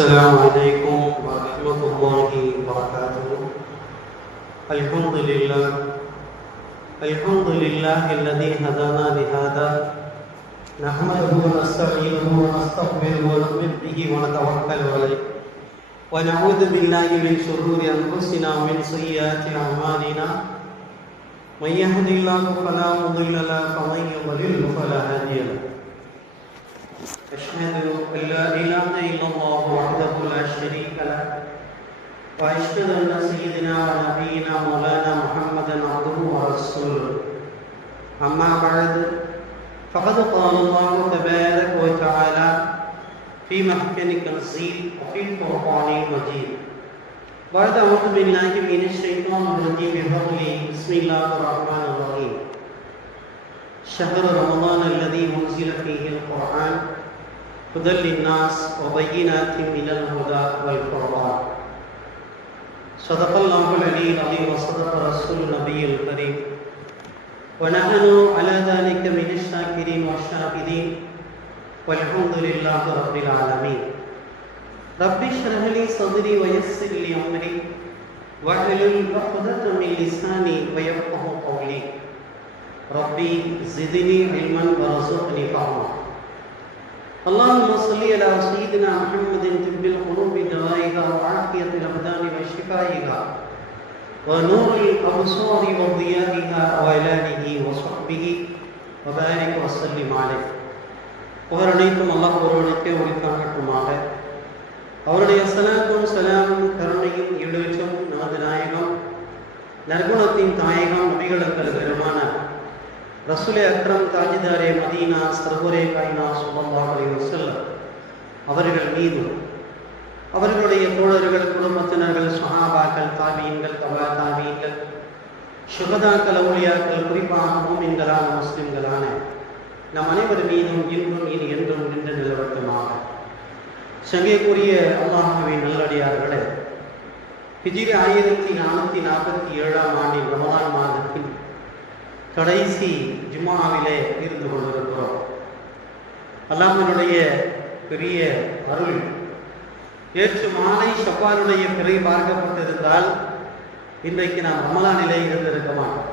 السلام عليكم ورحمة الله وبركاته. الحمد لله الذي هدانا لهذا نحمده ونستعينه ونستغفره ونؤمن به ونتوكل عليه ونعوذ بالله من شرور أنفسنا ومن سيئات أعمالنا. من يهد الله فلا مضل له ومن يضلل فلا هادي له. أشهد أن لا إله إلا الله وحده لا شريك له وأشهد أن سيدنا ونبينا مولانا محمدا عبده ورسوله. أما بعد فقد قال الله تبارك وتعالى في محكم تنزيل وفي القرآن المجيد بعد أعوذ بالله من الشيطان الرجيم بفضله بسم الله الرحمن الرحيم. شهر رمضان الذي أنزل فيه القرآن هدى للناس وبينات من الهدى والفرقان. صدق الله العلي العظيم وصدق رسول النبي الكريم ونحن على ذلك من الشاكرين والشاهدين والحمد لله رب العالمين. رب اشرح لي صدري ويسر لي أمري واحلل عقدة من لساني ويفقهوا قولي. ربي زدني علما وارزقني فهما. اللهم صل على سيدنا محمد طب القلوب دوائها وعافية الأبدان وشفائها ونور الأبصار وضيائها وعلى آله وصحبه وبارك وسلم عليه. புகழனைத்தும் அல்லாஹ் ஒருவனுக்கே உரித்தாகட்டுமாக. அவருடைய ஸலாத்தும் ஸலாமும் கருணையும் ஈடேற்றம் நமது நாயகம் நற்குணத்தின் தாயகம் நபிகளங்கள் பெருமான ரசூலே அக்ரம் தாஜிதாரே மதீனா சர்வரே காயினா ஸல்லல்லாஹு அலைஹி வஸல்லம் அவர்கள் மீதும் அவர்களுடைய தோழர்கள் குடும்பத்தினர்கள் சஹாபாக்கள் தாபீன்கள் தபா தாபீன்கள் ஷுஹதாக்கள் அவுலியாக்கள் குறிப்பாக மூமின்களான முஸ்லிம்களான நம் அனைவர் மீதும் இன்றும் இனி என்றும் நின்று நிலவட்டமாக. சங்கைக்குரிய அல்லாஹ்வின் நல்லடியார்களே, ஹிஜ்ரி 1447 ஆண்டின் ரமலான் மாதத்தின் கடைசி ஜும்ஆவிலே இருந்து கொண்டிருக்கிறோம். அல்லாஹ்வினுடைய பெரிய அருள் நேற்று மாலை ஷவ்வாலுடைய பிறை பார்க்கப்பட்டிருந்தால் இன்றைக்கு நாம் ரமலானிலே இருந்திருக்க மாட்டோம்.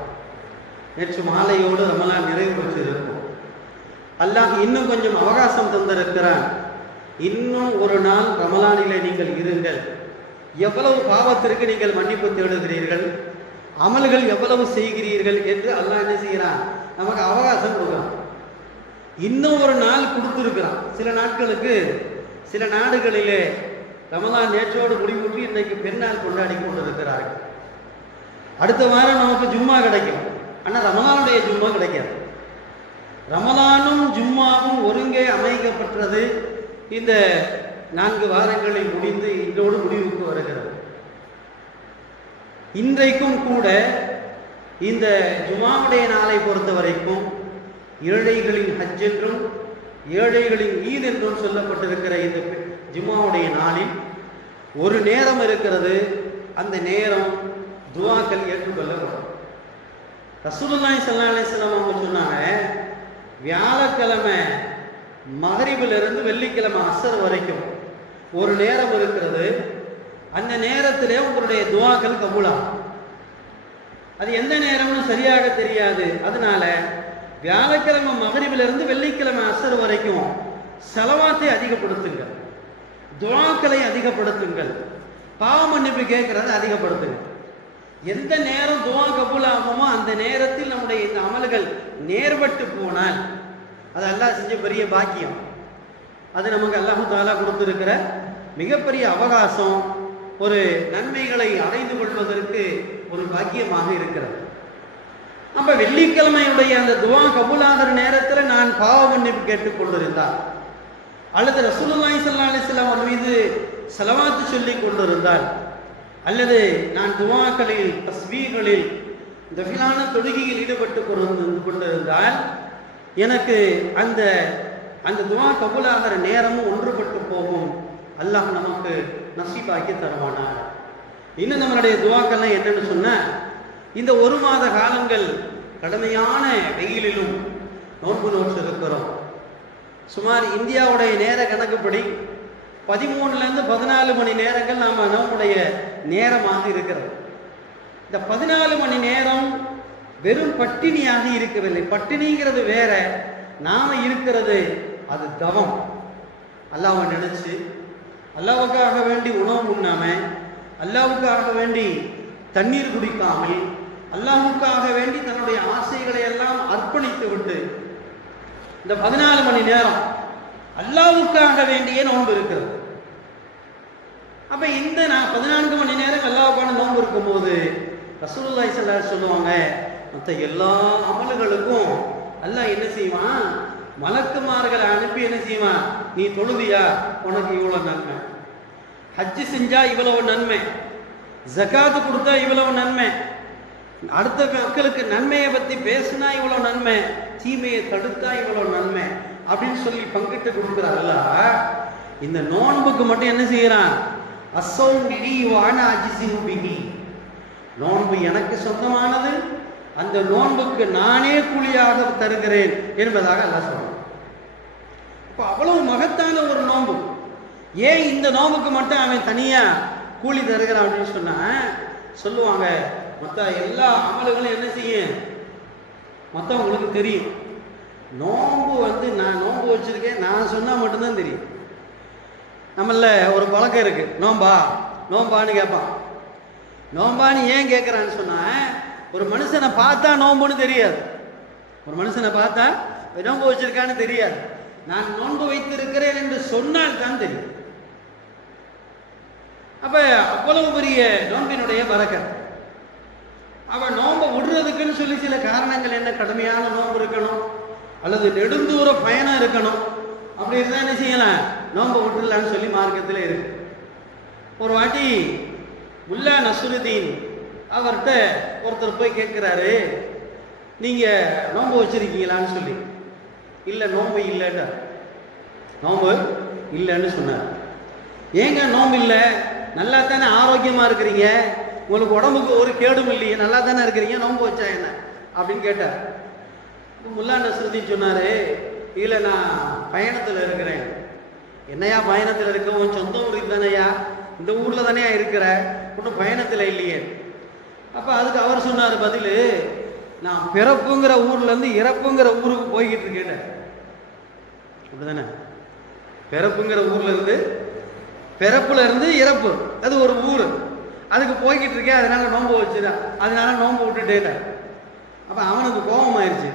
நேற்று மாலையோடு ரமலான் நிறைவு பெற்று இருக்கும். அல்லாஹ் இன்னும் கொஞ்சம் அவகாசம் தந்திருக்கிறான். இன்னும் ஒரு நாள் ரமலானிலே நீங்கள் இருங்கள். எவ்வளவு பாவத்திற்கு நீங்கள் மன்னிப்பு தேடுகிறீர்கள், அமல்கள் எவ்வளவு செய்கிறீர்கள் என்று அல்லாஹ் என்ன செய்கிறான், நமக்கு அவகாசம் கொடுக்குறான். இன்னும் ஒரு நாள் கொடுத்துருக்கிறான். சில நாட்களுக்கு சில நாடுகளிலே ரமலான் நேற்றோடு முடிவுற்று இன்றைக்கு பெருநாள் கொண்டாடி கொண்டிருக்கிறார்கள். அடுத்த வாரம் நமக்கு ஜும்மா கிடைக்கும். ஆனால் ரமலானுடைய ஜும்மா கிடைக்காது. ரமலானும் ஜும்மாவும் ஒருங்கே அமைக்கப்பட்டது இந்த 4 வாரங்களில் முடிந்து இன்றோடு முடிவுக்கு வருகிறது. இன்றைக்கும் கூட இந்த ஜுமாவுடைய நாளை பொறுத்த வரைக்கும் ஏழைகளின் ஹஜ் என்றும் ஏழைகளின் ஈத் என்றும் சொல்லப்பட்டிருக்கிற இந்த ஜுமாவுடைய நாளில் ஒரு நேரம் இருக்கிறது. அந்த நேரம் துஆக்கள் ஏற்றுக்கொள்ளப்படும். ரசூலுல்லாஹி ஸல்லல்லாஹு அலைஹி வஸல்லம் அவங்க சொன்னாங்க, வியாழக்கிழமை மகரிபிலிருந்து வெள்ளிக்கிழமை அசர் வரைக்கும் ஒரு நேரம் இருக்கிறது. அந்த நேரத்திலே உங்களுடைய துஆக்கள் கபூலாகும். அது எந்த நேரம்னு சரியாக தெரியாது. அதனால வியாழக்கிழமை மகரிபிலிருந்து வெள்ளிக்கிழமை அசர் வரைக்கும் ஸலவாத்தை அதிகப்படுத்துங்கள், துஆக்களை அதிகப்படுத்துங்கள், பாவ மன்னிப்பு கேட்கறதை அதிகப்படுத்துங்கள். எந்த நேரம் துஆ கபூலாகுமோ அந்த நேரத்தில் நம்முடைய இந்த அமல்கள் நேர்பட்டு போனால் அது அல்லாஹ் செஞ்ச பெரிய பாக்கியம். அது நமக்கு அல்லாஹ் தஆலா கொடுத்திருக்கிற மிகப்பெரிய அவகாசம், ஒரு நன்மைகளை அடைந்து கொள்வதற்கு ஒரு பாக்கியமாக இருக்கிறது. நம்ம வெள்ளிக்கிழமையுடைய அந்த துஆ கபூலாகிற நேரத்தில் நான் பாவ மன்னிப்பு கேட்டுக்கொண்டிருந்தால் அல்லது ரசூலுல்லாஹி ஸல்லல்லாஹு அலைஹி வஸல்லம் அவர் மீது ஸலவாத்து சொல்லி கொண்டிருந்தால் அல்லது நான் துஆக்களில் தஸ்பீஹ்களில் தஃபிலான தொழுகையில் ஈடுபட்டு கொண்டிருந்தால் எனக்கு அந்த அந்த துஆ கபூலாகிற நேரமும் ஒன்றுபட்டு போகும். அல்லாஹ் நமக்கு நசீபாக்கி தருவானார். இன்னும் நம்மளுடைய துஆக்கள்லாம் என்னன்னு சொன்னா, இந்த 1 மாத காலங்கள் கடுமையான வெயிலிலும் நோன்பு நோற்று இருக்கிறோம். சுமார் இந்தியாவுடைய நேர கணக்குப்படி 13லேருந்து 14 மணி நேரங்கள் நம்முடைய நேரமாக இருக்கிறது. இந்த 14 மணி நேரம் வெறும் பட்டினியாக இருக்கவில்லை. பட்டினிங்கிறது வேற, நாம இருக்கிறது அது தவம். அல்லாஹ்வை நினைச்சு, அல்லாஹ்வுக்காக வேண்டி உணவு உண்ணாம, அல்லாஹ்வுக்காக வேண்டி தண்ணீர் குடிக்காமல், அல்லாஹ்வுக்காக வேண்டி தன்னுடைய ஆசைகளை எல்லாம் அர்ப்பணித்து விட்டு இந்த 14 மணி நேரம் அல்லாஹ்வுக்காக வேண்டிய நோன்பு இருக்கிறது. அப்ப இந்த 14 மணி நேரம் அல்லாஹ்வுக்கான நோன்பு இருக்கும்போது ரசூலுல்லாஹி ஸல்லல்லாஹு அலைஹி வஸல்லம் சொல்லுவாங்க, மற்ற எல்லா அமல்களுக்கும் அல்லாஹ் என்ன செய்வான், மலக்குமார்களை அனுப்பி என்ன செய்வான், நீ தொழுதியா உனக்கு இவ்வளவு நன்மை, ஹஜ்ஜு செஞ்சா இவ்வளவு நன்மை, ஜகாத்து கொடுத்தா இவ்வளவு நன்மை, அடுத்த மக்களுக்கு நன்மையை பத்தி பேசினா இவ்வளவு நன்மை, தீமையை தடுத்தா இவ்வளவு நன்மை அப்படின்னு சொல்லி பங்கிட்டு கொடுக்குறாருல்ல. இந்த நோன்புக்கு மட்டும் என்ன செய்யறான், நோன்பு எனக்கு சொந்தமானது, அந்த நோன்புக்கு நானே கூலியாக தருகிறேன் என்பதாக அல்லாஹ் சொல்றான். இப்போ அவ்வளவு மகத்தான ஒரு நோன்பு. ஏன் இந்த நோன்புக்கு மட்டும் அவன் தனியா கூலி தருகிறான் அப்படின்னு சொன்னா சொல்லுவாங்க, மற்ற எல்லா அமல்களும் என்ன செய்யும் மற்றவங்களுக்கு தெரியும். நோன்பு நான் நோன்பு வச்சிருக்கேன் நான் சொன்னா மட்டும்தான் தெரியும். நம்மள ஒரு பழக்கம் இருக்கு, நோம்பான்னு கேட்பான். நோம்பான்னு ஏன் கேட்குறான்னு சொன்னா, ஒரு மனுஷனை பார்த்தா நோன்புன்னு தெரியாது, ஒரு மனுஷனை பார்த்தா நோன்பு வச்சிருக்கான்னு தெரியாது. நான் நோன்பு வைத்திருக்கிறேன் என்று சொன்னால் தான் தெரியும். அப்ப அவ்வளவு பெரிய நோன்பினுடைய பரக்கத். அவன் நோன்பை விடுறதுக்குன்னு சொல்லி சில காரணங்கள் என்ன, கடுமையான நோன்பு இருக்கணும் அல்லது நெடுந்தூர பயணம் இருக்கணும், அப்படி இருந்தா என்ன செய்யலாம், நோன்பை விட்டுடலான்னு சொல்லி மார்க்கத்தில் இருக்கு. ஒரு வாட்டி முல்லா நஸ்ருதீன் அவர்கிட்ட ஒருத்தர் போய் கேட்குறாரு, நீங்க நோன்பு வச்சிருக்கீங்களான்னு சொல்லி. இல்லை நோன்பு இல்லைன்னு, நோன்பு இல்லைன்னு சொன்னார். ஏங்க நோன்பு இல்லை, நல்லா தானே ஆரோக்கியமா இருக்கிறீங்க, உங்களுக்கு உடம்புக்கு ஒரு கேடும் இல்லையே, நல்லா தானே இருக்கிறீங்க, நோன்பு வச்சா என்ன அப்படின்னு கேட்டார். முல்லா நஸ்ருதீன் சொன்னாரு, இல்லை நான் பயணத்தில் இருக்கிறேன். என்னையா பயணத்தில் இருக்க, உன் சொந்த ஊருக்கு தானேயா, இந்த ஊர்ல தானேயா இருக்கிற, ஒன்றும் பயணத்தில் இல்லையே. அப்ப அதுக்கு அவர் சொன்னார் பதில், நான் பிறப்புங்கிற ஊர்ல இருந்து இறப்புங்கிற ஊருக்கு போய்கிட்டு இருக்கேன். அப்படிதானே, பிறப்புங்கிற ஊர்ல இருந்து, பிறப்புல இருந்து இறப்பு அது ஒரு ஊர், அதுக்கு போய்கிட்டு இருக்கேன், அதனால நோன்பு வச்சுதான், அதனால நோன்பு விட்டுட்டேன். அப்ப அவனுக்கு கோபம் ஆயிடுச்சு.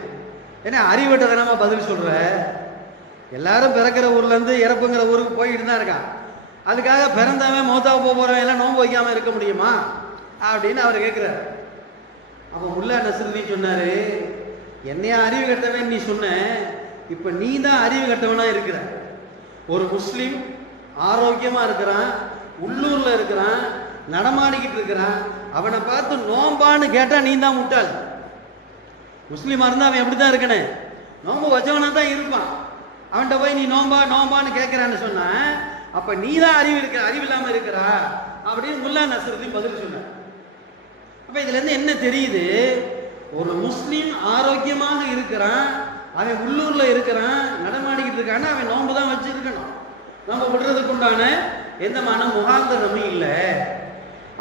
ஏன்னா அறிவட்ட தானமா பதில் சொல்ற, எல்லாரும் பிறக்கிற ஊர்ல இருந்து இறப்புங்கிற ஊருக்கு போய்கிட்டு தான் இருக்கான், அதுக்காக பிறந்தவன் மௌத்தா போறவன் எல்லாம் நோன்பு வைக்காம இருக்க முடியுமா அப்படின்னு அவர் கேட்கிறார். அப்ப முல்லா நஸ்ருதீன் சொன்னாரு, என்னையா அறிவு கட்டவன் நீ சொன்ன, இப்ப நீ தான் அறிவு கட்டவனா இருக்கிற. ஒரு முஸ்லீம் ஆரோக்கியமா இருக்கிறான், உள்ளூர்ல இருக்கிறான், நடமாடிக்கிட்டு இருக்கிறான், அவனை பார்த்து நோம்பான்னு கேட்டா நீ தான் முட்டாள். முஸ்லீமா இருந்தா அவன் எப்படிதான் இருக்கனே, நோம்பு வச்சவனா தான் இருப்பான். அவன்கிட்ட போய் நீ நோம்பான்னு கேட்கிறான்னு சொன்ன, அப்ப நீ தான் அறிவு இல்லாம இருக்கிறா அப்படின்னு முல்லா நஸ்ருதீன் பதில் சொன்ன. அப்ப இதுல இருந்து என்ன தெரியுது, ஒரு முஸ்லீம் ஆரோக்கியமாக இருக்கிறான், அவன் உள்ளூர்ல இருக்கிறான், நடமாடிக்கிட்டு இருக்கான்னு அவன் நோன்பு தான் வச்சிருக்கணும். நோன்பு விடுறதுக்கு உண்டான எந்த முகாந்தரமும் இல்லை.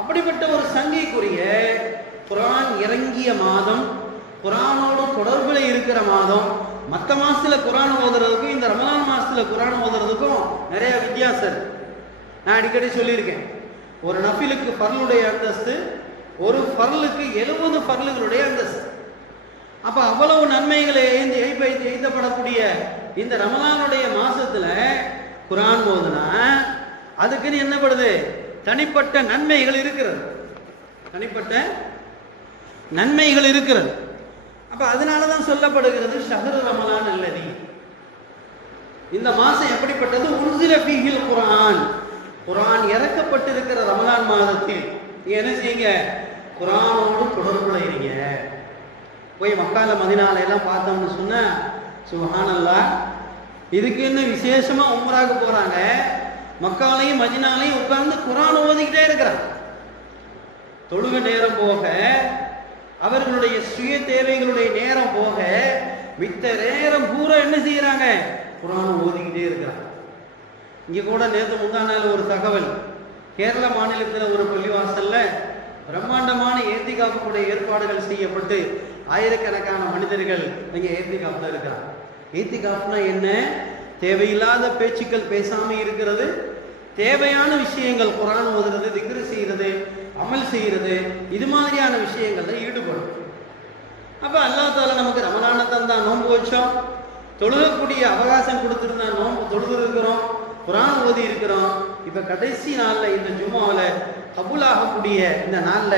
அப்படிப்பட்ட ஒரு சங்கைக்குரிய குர்ஆன் இறங்கிய மாதம், குர்ஆனோடு தொடர்புல இருக்கிற மாதம். மற்ற மாசத்துல குர்ஆன் ஓதுறதுக்கும் இந்த ரமலான் மாசத்துல குர்ஆன் ஓதுறதுக்கும் நிறைய வித்தியாசம் இருக்கு. நான் அடிக்கடி சொல்லியிருக்கேன், ஒரு நஃபிலுக்கு ஃபர்லுடைய அந்தஸ்து, ஒரு ஃபர்லுக்கு 70 ஃபர்லுகளுடைய அந்தஸ்து. அப்ப அவ்வளவு நன்மைகளை எய்தப்படக்கூடிய இந்த ரமலானுடைய மாசத்துல குர்ஆன் ஓதுனா அதுக்குன்னு என்ன படுது, தனிப்பட்ட நன்மைகள் இருக்கிறது, தனிப்பட்ட நன்மைகள் இருக்கிறது. அப்ப அதனாலதான் சொல்லப்படுகிறது ஷஹ்ரு ரமலான் அல்லதி, இந்த மாசம் எப்படிப்பட்டது, உன்சில ஃபீஹில் குர்ஆன், குர்ஆன் இறக்கப்பட்டிருக்கிற ரமலான் மாதத்தில் நீங்க என்ன செய்யுங்க, குர்ஆனோடு தொடர்புல இருங்க. போய் மக்கால மதீனால எல்லாம் பார்த்தோம்னு சொன்னா சுப்ஹானல்லாஹ், இதுக்கு என்ன விசேஷமா உம்ராக்கு போறாங்க, மக்காலையும் மதீனாலையும் உட்கார்ந்து குர்ஆன் ஓதிக்கிட்டே இருக்கிறாங்க. தொழுகை நேரம் போக, அவர்களுடைய சுய தேவைகளுடைய நேரம் போக, மித்த நேரம் பூரா என்ன செய்யறாங்க, குர்ஆன் ஓதிக்கிட்டே இருக்கிறாங்க. இங்கே கூட நேற்று முந்தா நாள் ஒரு தகவல், கேரள மாநிலத்தில் ஒரு பள்ளிவாசல்ல பிரம்மாண்டமான ஏத்திகாப்புடைய ஏற்பாடுகள் செய்யப்பட்டு ஆயிரக்கணக்கான மனிதர்கள் இங்கே ஏத்திகாப்புல இருக்கிறாங்க. ஏத்திகாப்புனா என்ன? தேவையில்லாத பேச்சுக்கள் பேசாம இருக்கிறது, தேவையான விஷயங்கள் குர்ஆன் ஓதுறது, திக்ர் செய்யறது, அமல் செய்யறது, இது மாதிரியான விஷயங்கள்ல ஈடுபடும். அப்ப அல்லாஹ் தஆலா நமக்கு ரமலானை தந்தா, நோன்பு வச்சோம், தொழுகக்கூடிய அவகாசம் கொடுத்துருந்தா நோன்பு தொழுது இருக்கிறோம், குர்ஆன் ஓதி இருக்கிறோம். இப்ப கடைசி நாள்ல இந்த ஜும்மாவில் கபூலாகக்கூடிய இந்த நாள்ல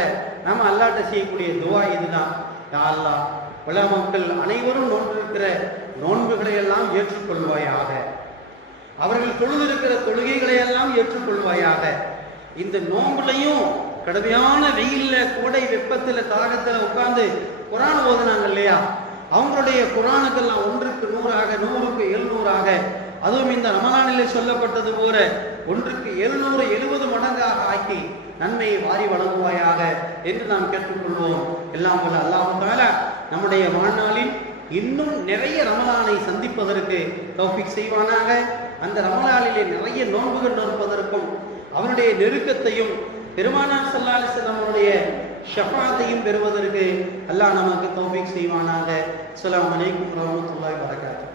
நாம அல்லாஹ்ட்ட செய்யக்கூடிய துவா இதுதான். யா அல்லாஹ், பல மக்கள் அனைவரும் நோன்பிருக்கிற நோன்புகளை எல்லாம் ஏற்றுக்கொள்வாயாக, அவர்கள் தொழுதிருக்கிற தொழுகைகளை எல்லாம் ஏற்றுக்கொள்வாயாக. இந்த நோன்புலையும் கடுமையான வெயில்ல, கோடை வெப்பத்துல, தாகத்துல உட்கார்ந்து குர்ஆன் ஓதுனாங்க இல்லையா, அவங்களுடைய குர்ஆனுக்கெல்லாம் 1க்கு 100ஆக, 100க்கு 700ஆக, அதுவும் இந்த ரமலானிலே சொல்லப்பட்டது போல 1க்கு 770 மடங்காக ஆக்கி நன்மையை வாரி வழங்குவாயாக என்று நாம் கேட்டுக்கொள்வோம். எல்லாம் வல்ல அல்லாஹ் தஆலா நம்முடைய வாழ்நாளில் இன்னும் நிறைய ரமலானை சந்திப்பதற்கு தௌஃபீக் செய்வானாக. அந்த ரமலானிலே நிறைய நோன்புகள் நோற்பதற்கும் அவருடைய நெருக்கத்தையும் பெருமானார் ஸல்லல்லாஹு அலைஹி வஸல்லம் அவருடைய ஷஃபாஅத்தையும் பெறுவதற்கு அல்லாஹ் நமக்கு தௌஃபீக் செய்வானாக. அஸ்ஸலாமு அலைக்கும் வரஹ்மத்துல்லாஹி வபரகாத்துஹு.